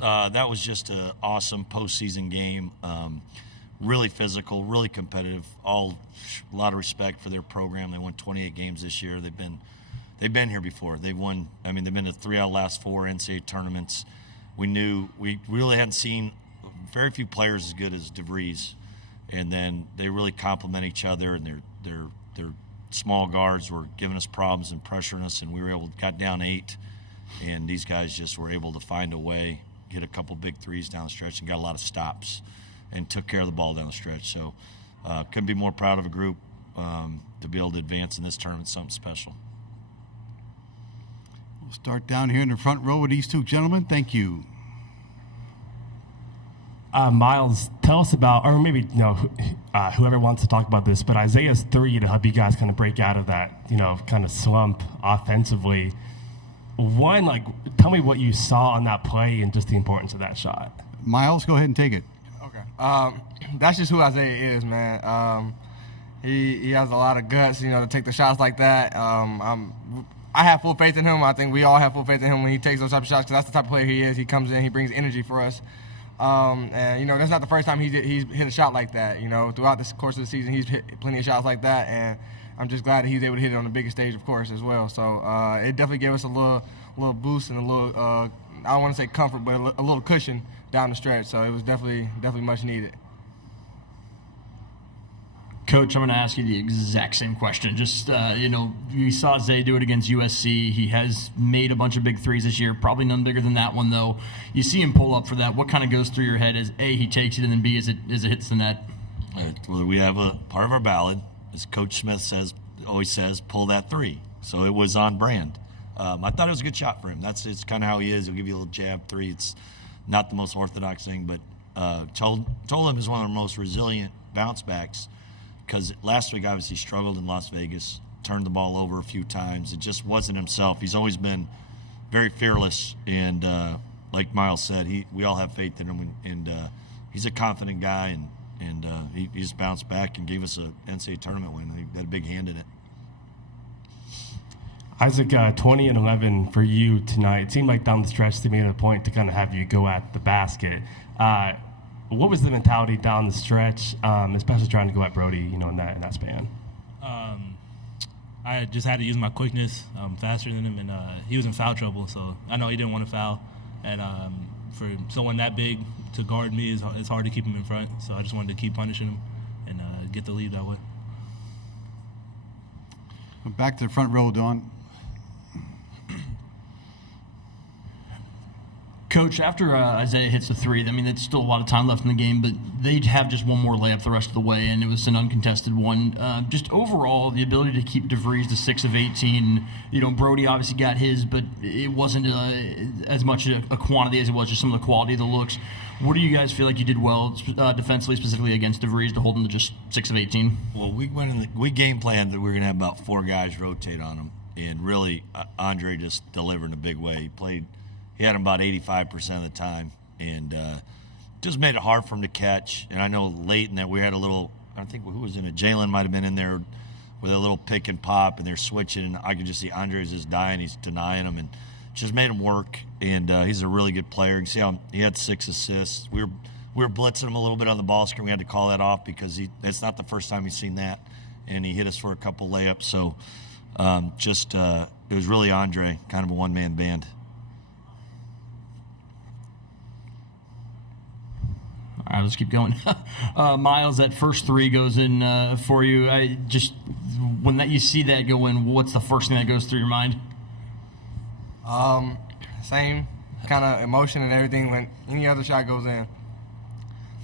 that was just an awesome postseason game. Really physical, really competitive. A lot of respect for their program. They won 28 games this year. They've been here before. They've won. I mean, they've been to 3 out of the last 4 NCAA tournaments. We really hadn't seen very few players as good as DeVries, and then they really complement each other. And their small guards were giving us problems and pressuring us, and we were got down 8, and these guys just were able to find a way, hit a couple big threes down the stretch, and got a lot of stops, and took care of the ball down the stretch. So couldn't be more proud of a group to be able to advance in this tournament. Something special. We'll start down here in the front row with these two gentlemen. Thank you. Myles, tell us about, or maybe whoever wants to talk about this, but Isaiah's 3 to help you guys kind of break out of that, kind of slump offensively. One, tell me what you saw on that play and just the importance of that shot. Myles, go ahead and take it. Okay. That's just who Isaiah is, man. He has a lot of guts, to take the shots like that. I have full faith in him. I think we all have full faith in him when he takes those type of shots, because that's the type of player he is. He comes in, he brings energy for us. And that's not the first time he's hit a shot like that. Throughout the course of the season, he's hit plenty of shots like that, and I'm just glad that he's able to hit it on the biggest stage, of course, as well. So it definitely gave us a little boost and a little I don't want to say comfort, but a little cushion down the stretch. So it was definitely much needed. Coach, I'm going to ask you the exact same question. Just, we saw Zay do it against USC. He has made a bunch of big threes this year, probably none bigger than that one, though. You see him pull up for that. What kind of goes through your head as, A, he takes it, and then, B, as it hits the net? Well, we have a part of our ballad, as Coach Smith always says, pull that 3. So it was on brand. I thought it was a good shot for him. It's kind of how he is. He'll give you a little jab 3. It's not the most orthodox thing, but told him he's one of the most resilient bounce backs, because last week obviously struggled in Las Vegas, turned the ball over a few times. It just wasn't himself. He's always been very fearless, and like Myles said, we all have faith in him, and he's a confident guy, and he just bounced back and gave us an NCAA tournament win. He had a big hand in it. Isaac, 20 and 11 for you tonight. It seemed like down the stretch they made it a point to kind of have you go at the basket. What was the mentality down the stretch, especially trying to go at Brody, in that span? I just had to use my quickness faster than him, and he was in foul trouble, so I know he didn't want to foul. And for someone that big to guard me, it's hard to keep him in front, so I just wanted to keep punishing him and get the lead that way. Back to the front row, Dawn. Coach, after Isaiah hits the 3, it's still a lot of time left in the game, but they have just one more layup the rest of the way, and it was an uncontested one. Just overall, the ability to keep DeVries to 6 of 18. Brody obviously got his, but it wasn't as much a quantity as it was just some of the quality of the looks. What do you guys feel like you did well defensively, specifically against DeVries, to hold him to just 6 of 18? Well, we game planned that we were going to have about 4 guys rotate on him, and really Andre just delivered in a big way. He had him about 85% of the time, and just made it hard for him to catch. And I know late in that we had a little, I think who was in it? Jaylen might have been in there with a little pick and pop, and they're switching, and I could just see Andre's just dying. He's denying him, and just made him work. And he's a really good player. You can see how he had 6 assists. We were blitzing him a little bit on the ball screen. We had to call that off because it's not the first time he's seen that, and he hit us for a couple layups. So it was really Andre, kind of a one-man band. All right, let's keep going. Myles, that first 3 goes in for you. When you see that go in, what's the first thing that goes through your mind? Same kind of emotion and everything when any other shot goes in.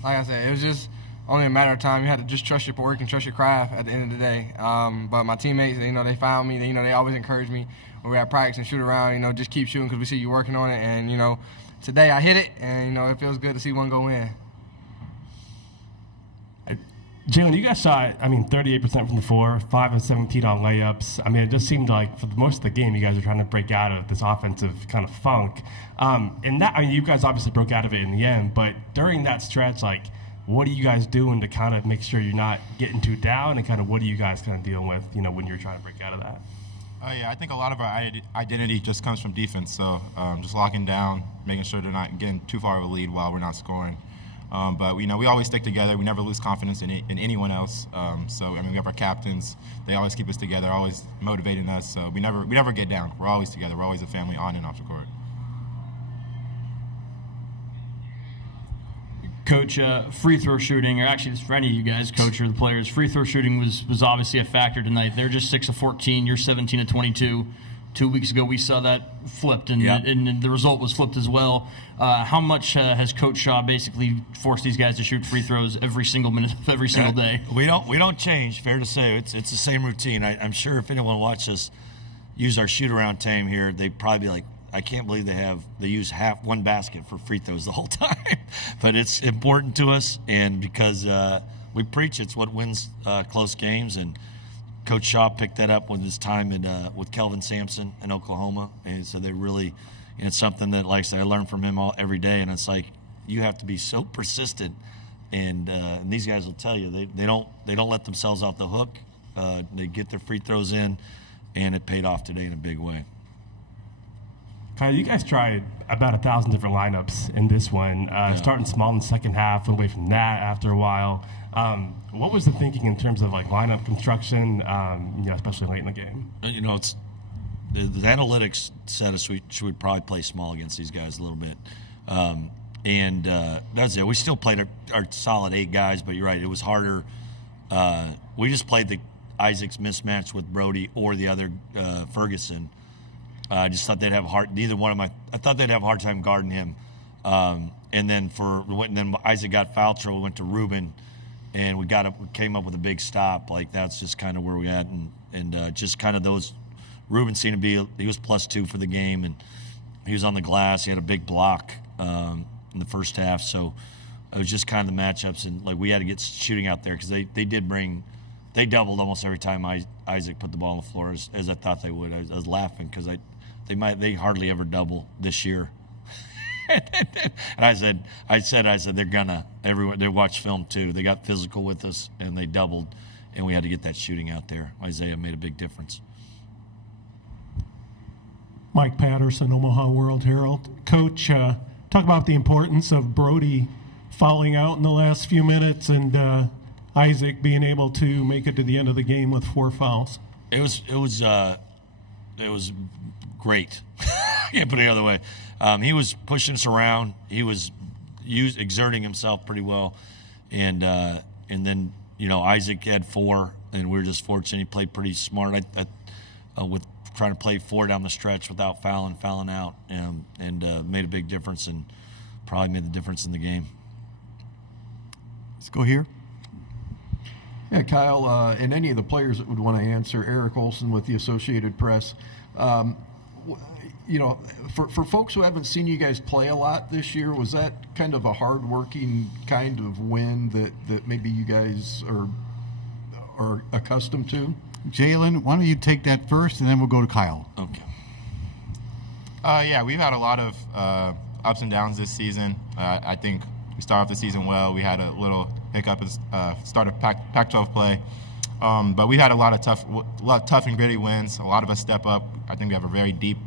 Like I said, it was just only a matter of time. You had to just trust your work and trust your craft at the end of the day. But my teammates, they found me. They always encourage me when we have practice and shoot around. Just keep shooting because we see you working on it. And today I hit it, and it feels good to see one go in. Jaylen, you guys shot, 38% from the floor, 5 of 17 on layups. It just seemed like for most of the game, you guys are trying to break out of this offensive kind of funk. You guys obviously broke out of it in the end, but during that stretch, what are you guys doing to kind of make sure you're not getting too down, and kind of what are you guys kind of dealing with, when you're trying to break out of that? Yeah, I think a lot of our identity just comes from defense. So just locking down, making sure they're not getting too far of a lead while we're not scoring. But we always stick together. We never lose confidence in anyone else. So I mean, we have our captains. They always keep us together, always motivating us. So we never get down. We're always together. We're always a family on and off the court. Coach, free throw shooting, or actually for any of you guys, coach or the players, free throw shooting was obviously a factor tonight. They're just 6 of 14. You're 17 of 22. 2 weeks ago, we saw that flipped, and, and the result was flipped as well. How much has Coach Shaw basically forced these guys to shoot free throws every single minute of every single day? We don't change. Fair to say, it's the same routine. I'm sure if anyone watched us use our shoot around team here, they'd probably be like, I can't believe they use one basket for free throws the whole time. But it's important to us, and because we preach, it's what wins close games. And Coach Shaw picked that up with his time with Kelvin Sampson in Oklahoma, and so they really, and it's something that, like I said, I learn from him every day. And it's like you have to be so persistent, and these guys will tell you they don't let themselves off the hook. They get their free throws in, and it paid off today in a big way. Kyle, you guys tried about 1,000 different lineups in this one, starting small in the second half, away from that after a while. What was the thinking in terms of like lineup construction, especially late in the game? It's the analytics said us we should probably play small against these guys a little bit, and that's it. We still played our solid 8 guys, but you're right, it was harder. We just played the Isaac's mismatch with Brody or the other Ferguson. I just thought they'd have I thought they'd have a hard time guarding him. And then Isaac got foul trouble. We went to Ruben, and we came up with a big stop. Like that's just kind of where we at, and just kind of those. Ruben seemed to be he was +2 for the game, and he was on the glass. He had a big block in the first half, so it was just kind of the matchups, and like we had to get shooting out there because they doubled almost every time Isaac put the ball on the floor as I thought they would. I was laughing because they hardly ever double this year. And I said they're gonna they watch film too. They got physical with us and they doubled, and we had to get that shooting out there. Isaiah made a big difference. Mike Patterson, Omaha World Herald. Coach, talk about the importance of Brody fouling out in the last few minutes and Isaac being able to make it to the end of the game with 4 fouls. It was great. Can't put it the other way. He was pushing us around. He was exerting himself pretty well, and then Isaac had 4, and we were just fortunate. He played pretty smart with trying to play 4 down the stretch without fouling out, and made a big difference, and probably made the difference in the game. Let's go here. Yeah, Kyle, and any of the players that would want to answer, Eric Olson with the Associated Press. For folks who haven't seen you guys play a lot this year, was that kind of a hard-working kind of win that maybe you guys are accustomed to? Jaylen, why don't you take that first, and then we'll go to Kyle. Okay. Yeah, we've had a lot of ups and downs this season. I think we started off the season well. We had a little hiccup at start of Pac-12 play, but we had a lot of tough and gritty wins. A lot of us step up. I think we have a very deep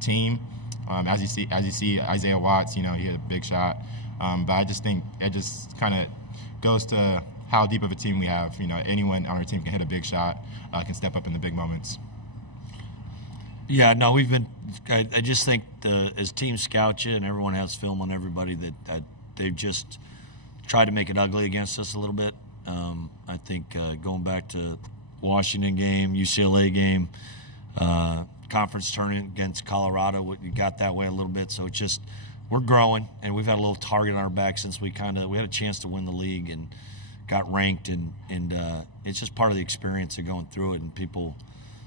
team. As you see, Isaiah Watts, he hit a big shot. But I just think it just kind of goes to how deep of a team we have. Anyone on our team can hit a big shot, can step up in the big moments. Yeah, no, we've been. I just think as teams scout you and everyone has film on everybody that they've just tried to make it ugly against us a little bit. I think going back to Washington game, UCLA game, conference tournament against Colorado, we got that way a little bit. So it's just we're growing, and we've had a little target on our back since we had a chance to win the league and got ranked, and it's just part of the experience of going through it.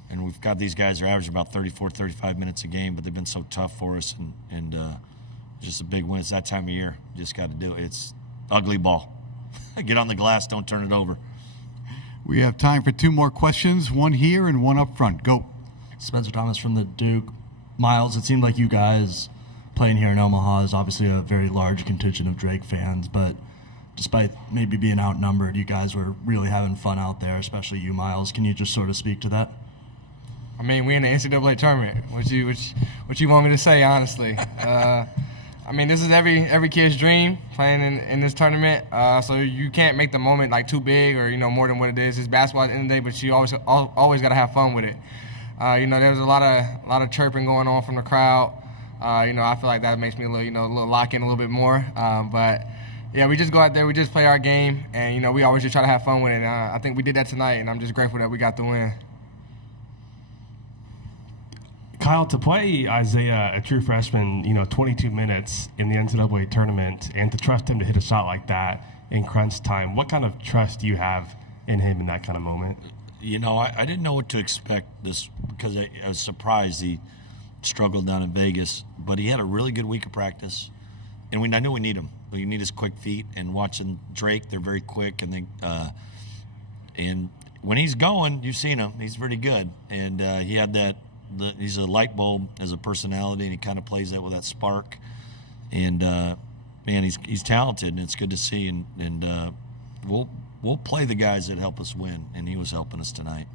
And we've got these guys are averaging about 34, 35 minutes a game, but they've been so tough for us, and just a big win. It's that time of year. You just got to do it. It's ugly ball. Get on the glass, don't turn it over. We have time for 2 more questions, one here and one up front. Go. Spencer Thomas from the Duke. Myles, it seemed like you guys playing here in Omaha is obviously a very large contingent of Drake fans, but despite maybe being outnumbered, you guys were really having fun out there, especially you, Myles. Can you just sort of speak to that? I mean, we in the NCAA tournament. What you want me to say, honestly? I mean, this is every kid's dream playing in this tournament. So you can't make the moment like too big or more than what it is. It's basketball at the end of the day, but you always got to have fun with it. There was a lot of chirping going on from the crowd. I feel like that makes me a little lock in a little bit more. But yeah, we just go out there, we just play our game, and we always just try to have fun with it. And, I think we did that tonight, and I'm just grateful that we got the win. Kyle, to play Isaiah, a true freshman, 22 minutes in the NCAA tournament, and to trust him to hit a shot like that in crunch time, what kind of trust do you have in him in that kind of moment? I didn't know what to expect this because I was surprised he struggled down in Vegas, but he had a really good week of practice, and I knew we need him. We need his quick feet, and watching Drake, they're very quick, and and when he's going, you've seen him, he's pretty good, and he had that. He's a light bulb as a personality, and he kind of plays that with that spark. And man, he's talented, and it's good to see. And we'll play the guys that help us win, and he was helping us tonight.